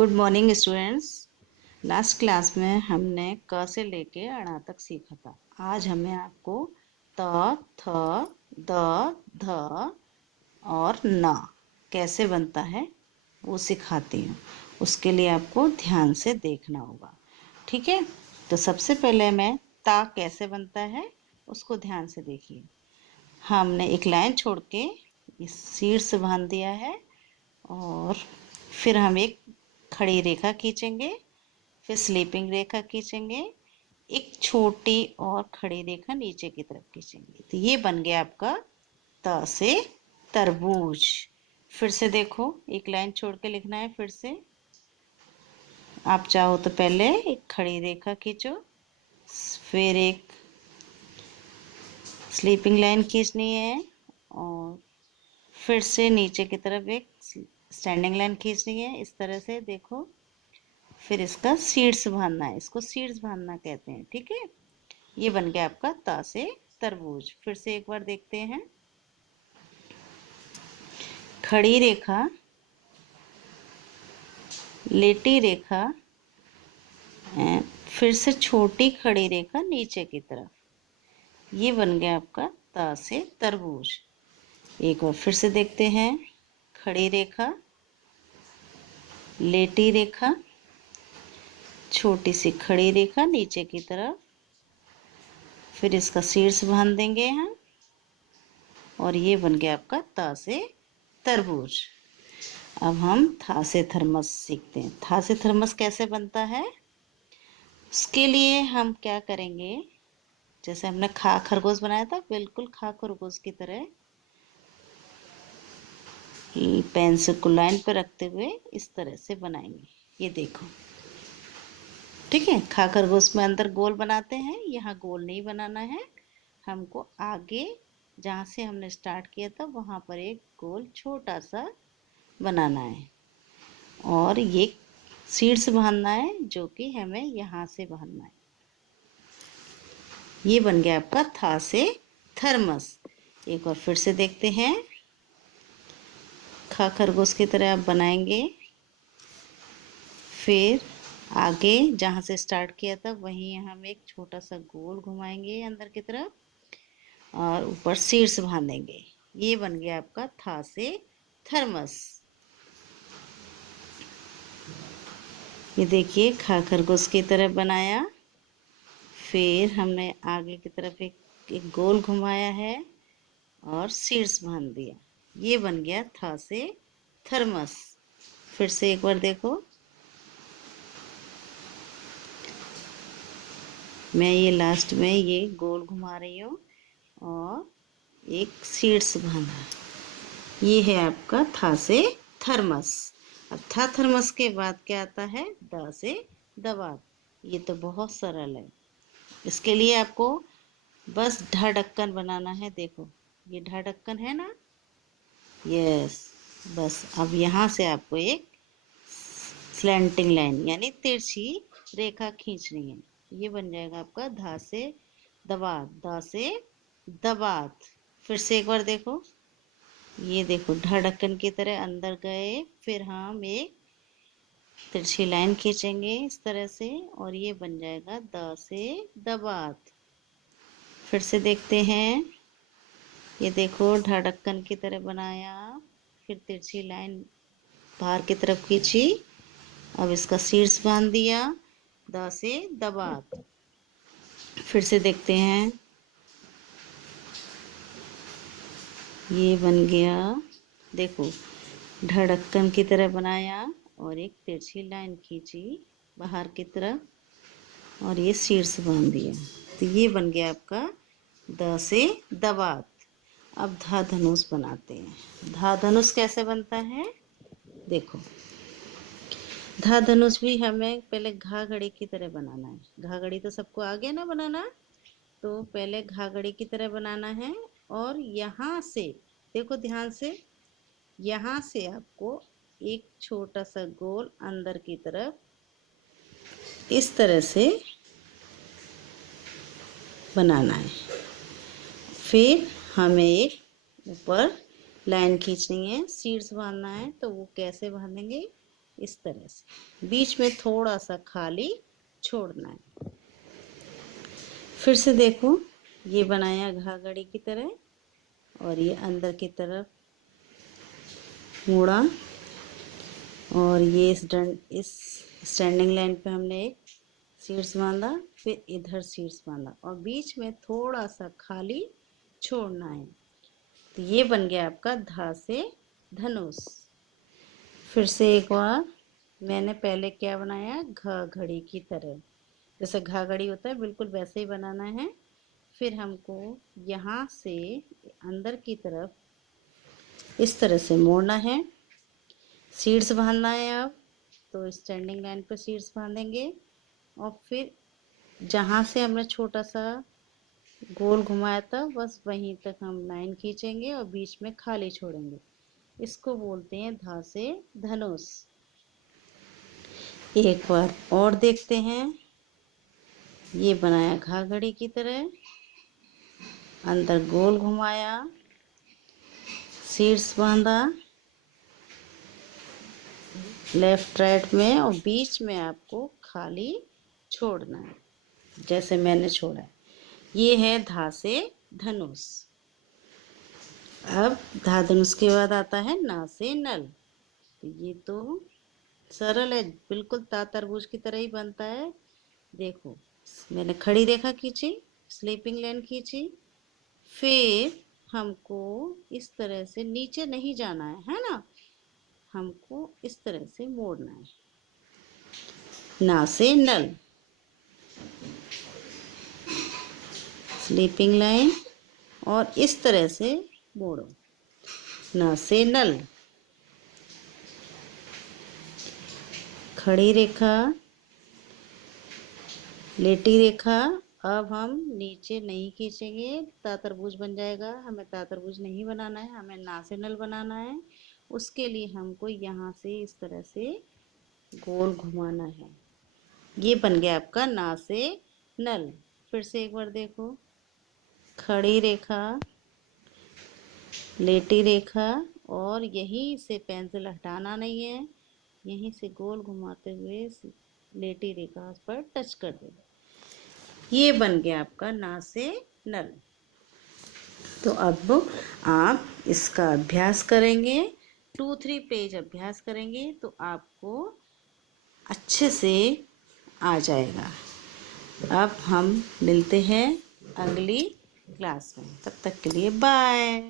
Good morning students. Last class में हमने क से लेके अणा तक सीखा था। आज हमें आपको त, थ, द, ध और न कैसे बनता है वो सिखाती हूँ। उसके लिए आपको ध्यान से देखना होगा, ठीक है। तो सबसे पहले मैं ता कैसे बनता है उसको ध्यान से देखिए। हमने एक लाइन छोड़ के इस शीर्ष बांध दिया है और फिर हम एक खड़ी रेखा खींचेंगे, फिर स्लीपिंग रेखा खींचेंगे, एक छोटी और खड़ी रेखा नीचे की तरफ खींचेंगे। तो ये बन गया आपका त से तरबूज। फिर से देखो, एक लाइन छोड़ के लिखना है। फिर से आप चाहो तो पहले एक खड़ी रेखा खींचो, फिर एक स्लीपिंग लाइन खींचनी है और फिर से नीचे की तरफ एक स्टैंडिंग लाइन खींचनी है। इस तरह से देखो, फिर इसका सीड्स बांधना है, इसको सीड्स बांधना कहते हैं, ठीक है। ये बन गया आपका ता से तरबूज। फिर से एक बार देखते हैं। खड़ी रेखा, लेटी रेखा, फिर से छोटी खड़ी रेखा नीचे की तरफ, ये बन गया आपका ता से तरबूज। एक बार फिर से देखते हैं। खड़ी रेखा, लेटी रेखा, छोटी सी खड़ी रेखा नीचे की तरफ, फिर इसका शीर्ष बांध देंगे हम और ये बन गया आपका ता से तरबूज। अब हम था से थर्मस सीखते हैं। था से थर्मस कैसे बनता है उसके लिए हम क्या करेंगे, जैसे हमने खा खरगोश बनाया था, बिल्कुल खा खरगोश की तरह पेंसिल को लाइन पर रखते हुए इस तरह से बनाएंगे। ये देखो, ठीक है। खा खरगोश में अंदर गोल बनाते हैं, यहाँ गोल नहीं बनाना है हमको। आगे जहाँ से हमने स्टार्ट किया था वहाँ पर एक गोल छोटा सा बनाना है और ये सीड्स बांधना है जो कि हमें यहाँ से बांधना है। ये बन गया आपका था से थर्मस। एक बार फिर से देखते हैं। खा खरगोश की तरह आप बनाएंगे, फिर आगे जहाँ से स्टार्ट किया था वहीं हम एक छोटा सा गोल घुमाएंगे अंदर की तरफ और ऊपर सीड्स बांधेंगे। ये बन गया आपका था से थर्मस। ये देखिए, खा खरगोश की तरह बनाया, फिर हमने आगे की तरफ एक गोल घुमाया है और सीड्स बांध दिया। ये बन गया था से थर्मस। फिर से एक बार देखो, मैं ये लास्ट में ये गोल घुमा रही हूँ और एक सीड्स बांधा। ये है आपका था से थर्मस। अब था थर्मस के बाद क्या आता है, द से दवात। ये तो बहुत सरल है। इसके लिए आपको बस ढ ढक्कन बनाना है। देखो, ये ढ ढक्कन है ना, यस। बस अब यहाँ से आपको एक स्लैंटिंग लाइन यानी तिरछी रेखा खींचनी है। ये बन जाएगा आपका धा से दबात, दा से दबात। फिर से एक बार देखो, ये देखो ढ ढक्कन की तरह अंदर गए, फिर हम एक तिरछी लाइन खींचेंगे इस तरह से और ये बन जाएगा द से दबात। फिर से देखते हैं। ये देखो, ढ ढक्कन की तरह बनाया, फिर तिरछी लाइन बाहर की तरफ खींची, अब इसका शीर्ष बांध दिया, द से दबात। फिर से देखते हैं। ये बन गया, देखो ढ ढक्कन की तरह बनाया और एक तिरछी लाइन खींची बाहर की तरफ और ये शीर्ष बांध दिया। तो ये बन गया आपका द से दबात। अब धा धनुष बनाते हैं। धा धनुष कैसे बनता है, देखो धा धनुष भी हमें पहले घा घड़ी की तरह बनाना है। घा घड़ी तो सबको आ गया ना बनाना, तो पहले घा घड़ी की तरह बनाना है और यहाँ से देखो ध्यान से, यहाँ से आपको एक छोटा सा गोल अंदर की तरफ इस तरह से बनाना है। फिर हमें एक ऊपर लाइन खींचनी है, सीड्स बांधना है। तो वो कैसे बांधेंगे, इस तरह से बीच में थोड़ा सा खाली छोड़ना है। फिर से देखो, ये बनाया घाघड़ी की तरह और ये अंदर की तरफ मोड़ा और ये इस स्टैंडिंग लाइन पे हमने एक सीड्स बांधा, फिर इधर सीड्स बांधा और बीच में थोड़ा सा खाली छोड़ना है। तो ये बन गया आपका धा से धनुष। फिर से एक बार, मैंने पहले क्या बनाया, घड़ी की तरह, जैसे घड़ी होता है बिल्कुल वैसे ही बनाना है। फिर हमको यहाँ से अंदर की तरफ इस तरह से मोड़ना है, सीड्स बांधना है। अब तो स्टैंडिंग लाइन पर सीड्स बांधेंगे और फिर जहाँ से हमने छोटा सा गोल घुमाया था बस वहीं तक हम लाइन खींचेंगे और बीच में खाली छोड़ेंगे। इसको बोलते हैं धा से धनुष। एक बार और देखते हैं। ये बनाया घाघड़ी की तरह, अंदर गोल घुमाया, सीड्स बांधा लेफ्ट राइट में और बीच में आपको खाली छोड़ना है जैसे मैंने छोड़ा है। ये है धा से धनुष। अब धा धनुष के बाद आता है ना से नल। तो ये तो सरल है, बिल्कुल तरबूज की तरह ही बनता है। देखो, मैंने खड़ी रेखा खींची, स्लीपिंग लाइन खींची, फिर हमको इस तरह से नीचे नहीं जाना है ना, हमको इस तरह से मोड़ना है। ना से नल, स्लीपिंग लाइन और इस तरह से मोड़ो, ना से नल, खड़ी रेखा, लेटी रेखा। अब हम नीचे नहीं खींचेंगे, तरबूज बन जाएगा। हमें तरबूज नहीं बनाना है, हमें ना से नल बनाना है। उसके लिए हमको यहाँ से इस तरह से गोल घुमाना है। ये बन गया आपका ना से नल। फिर से एक बार देखो, खड़ी रेखा, लेटी रेखा और यहीं से पेंसिल हटाना नहीं है, यहीं से गोल घुमाते हुए लेटी रेखा पर टच कर देना। ये बन गया आपका ना से नल। तो अब आप इसका अभ्यास करेंगे, 2-3 पेज अभ्यास करेंगे तो आपको अच्छे से आ जाएगा। अब हम मिलते हैं अगली क्लास में, तब तक के लिए बाय।